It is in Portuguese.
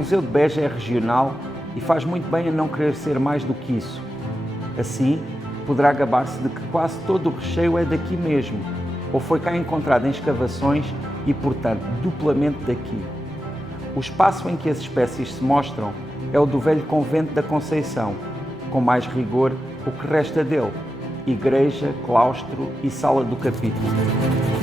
Museu de Beja é regional e faz muito bem a não querer ser mais do que isso. Assim, poderá gabar-se de que quase todo o recheio é daqui mesmo, ou foi cá encontrado em escavações e, portanto, duplamente daqui. O espaço em que as espécies se mostram é o do velho convento da Conceição, com mais rigor, o que resta dele, igreja, claustro e sala do capítulo.